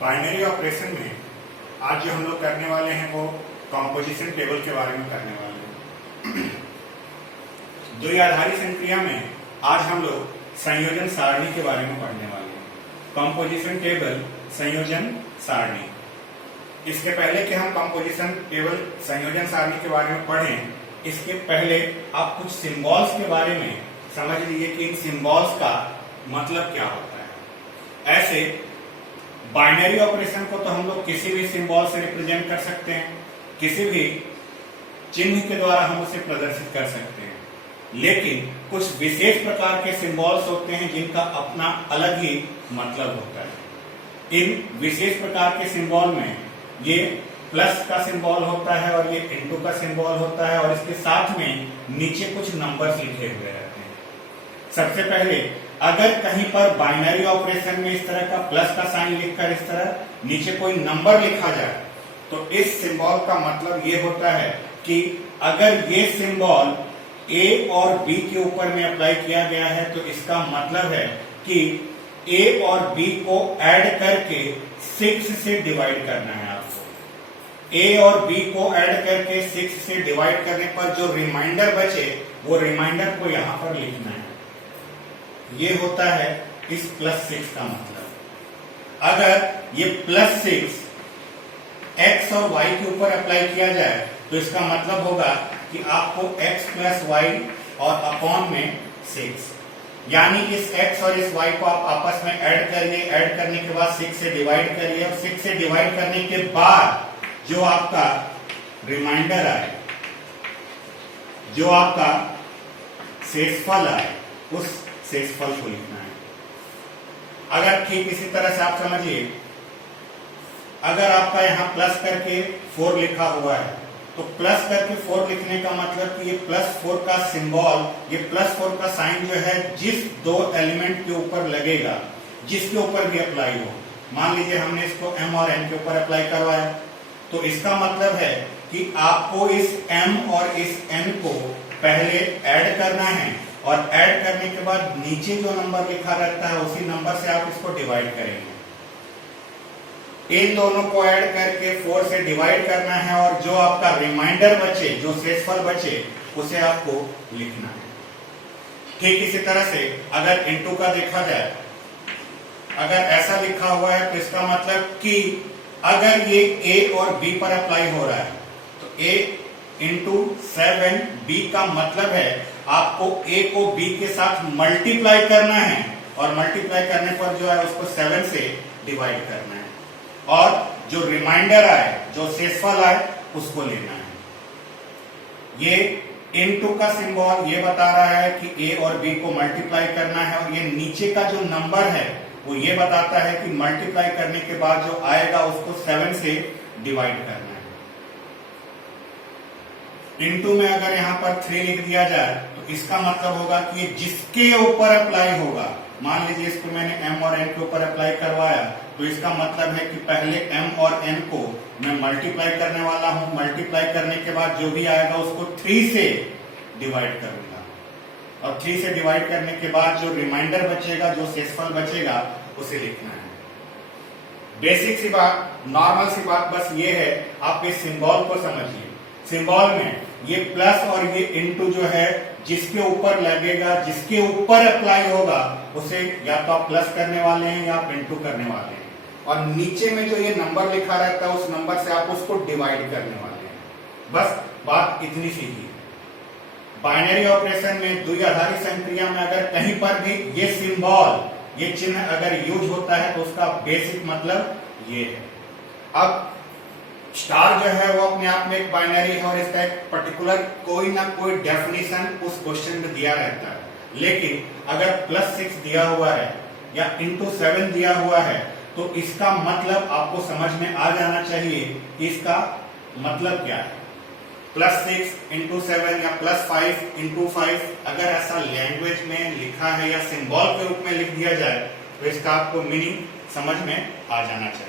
Binary operation में आज जो हम लोग करने वाले हैं वो कॉम्पोजिशन टेबल के बारे में करने वाले हैं। द्विआधारी संक्रिया में आज हम लोग संयोजन सारणी के बारे में पढ़ने वाले हैं। कॉम्पोजिशन टेबल, संयोजन सारणी। इसके पहले कि हम कॉम्पोजिशन टेबल, संयोजन सारणी के बारे में पढ़ें, इसके पहले आप कुछ सिंबल्स के बारे में समझ लीजिए कि इन सिंबल्स का मतलब क्या होता है। ऐसे बाइनरी ऑपरेशन को तो हम लोग किसी भी सिंबल से रिप्रेजेंट कर सकते हैं, किसी भी चिन्ह के द्वारा हम उसे प्रदर्शित कर सकते हैं, लेकिन कुछ विशेष प्रकार के सिंबल्स होते हैं जिनका अपना अलग ही मतलब होता है। इन विशेष प्रकार के सिंबल में ये प्लस का सिंबल होता है और ये इनटू का सिंबल होता है और इसके साथ में नीचे कुछ नंबर्स लिखे हुए रहते हैं। सबसे पहले अगर कहीं पर बाइनरी ऑपरेशन में इस तरह का प्लस का साइन लिखकर इस तरह नीचे कोई नंबर लिखा जाए तो इस सिंबल का मतलब ये होता है कि अगर ये सिंबल ए और बी के ऊपर में अप्लाई किया गया है तो इसका मतलब है कि ए और बी को ऐड करके 6 से डिवाइड करना है आपको। ए और बी को ऐड करके 6 से डिवाइड करने पर जो रिमाइंडर बचे वो रिमाइंडर को यहां पर लिखना है। ये होता है इस +6 का मतलब। अगर ये +6 x और y के ऊपर अप्लाई किया जाए तो इसका मतलब होगा कि आपको x + y और अपॉन में 6, यानी इस x और इस y को आप आपस में ऐड करिए। ऐड करने के बाद 6 से डिवाइड करिए और 6 से डिवाइड करने के बाद जो आपका रिमाइंडर आए, जो आपका शेषफल आए, उस शेषफल को लिखना है। अगर ठीक इसी तरह से आप समझिए, अगर आपका यहां प्लस करके 4 लिखा हुआ है तो प्लस करके 4 लिखने का मतलब कि ये +4 का सिंबल, ये +4 का साइन जो है जिस दो एलिमेंट के ऊपर लगेगा, जिसके ऊपर भी अप्लाई हो, मान लीजिए हमने इसको m और n के ऊपर अप्लाई करवाया तो इसका मतलब है कि आपको इस m और इस n को पहले ऐड करना है और ऐड करने के बाद नीचे जो नंबर लिखा रहता है उसी नंबर से आप इसको डिवाइड करेंगे। इन दोनों को ऐड करके 4 से डिवाइड करना है और जो आपका रिमाइंडर बचे, जो शेषफल बचे, उसे आपको लिखना है। ठीक इसी तरह से अगर इनटू का देखा जाए, अगर ऐसा लिखा हुआ है तो इसका मतलब कि अगर ये a और b पर अप्लाई हो रहा है तो a × 7b का मतलब है आपको a को b के साथ मल्टीप्लाई करना है और मल्टीप्लाई करने पर जो है उसको 7 से डिवाइड करना है और जो रिमाइंडर आए, जो शेषफल आए, उसको लेना है। ये इनटू का सिंबल ये बता रहा है कि a और b को मल्टीप्लाई करना है और ये नीचे का जो नंबर है वो ये बताता है कि मल्टीप्लाई करने के बाद जो आएगा उसको 7 से डिवाइड करना है। इनटू में अगर यहाँ पर 3 लिख दिया जाए तो इसका मतलब होगा कि जिसके ऊपर अप्लाई होगा, मान लीजिए इसको मैंने m और n के ऊपर अप्लाई करवाया तो इसका मतलब है कि पहले m और n को मैं मल्टीप्लाई करने वाला हूं। मल्टीप्लाई करने के बाद जो भी आएगा उसको 3 से डिवाइड करूंगा और 3 से डिवाइड करने के बाद जो रिमाइंडर बचेगा, जो शेषफल बचेगा, उसे लिखना है। बेसिक सी बात, नॉर्मल सी बात बस ये है, आप इस सिंबल को समझिए। सिंबल में ये प्लस और ये इनटू जो है जिसके ऊपर लगेगा, जिसके ऊपर अप्लाई होगा, उसे या तो आप प्लस करने वाले हैं या आप इनटू करने वाले हैं और नीचे में जो ये नंबर लिखा रहता है उस नंबर से आप उसको डिवाइड करने वाले हैं। बस बात इतनी सी ही। बाइनरी ऑपरेशन में, द्विआधारी संक्रिया में अगर कहीं पर भी ये सिंबल, ये चिन्ह अगर यूज होता है तो उसका बेसिक मतलब ये है। अब स्टार जो है वो अपने आप में एक बाइनरी है और इसका एक पर्टिकुलर कोई ना कोई डेफिनेशन उस क्वेश्चन में दिया रहता है, लेकिन अगर +6 दिया हुआ है या × 7 दिया हुआ है तो इसका मतलब आपको समझ में आ जाना चाहिए कि इसका मतलब क्या है। +6 × 7 या +5 × 5 अगर ऐसा लैंग्वेज में लिखा है या सिंबल के रूप में लिख दिया जाए तो इसका आपको मीनिंग समझ में आ जाना चाहिए।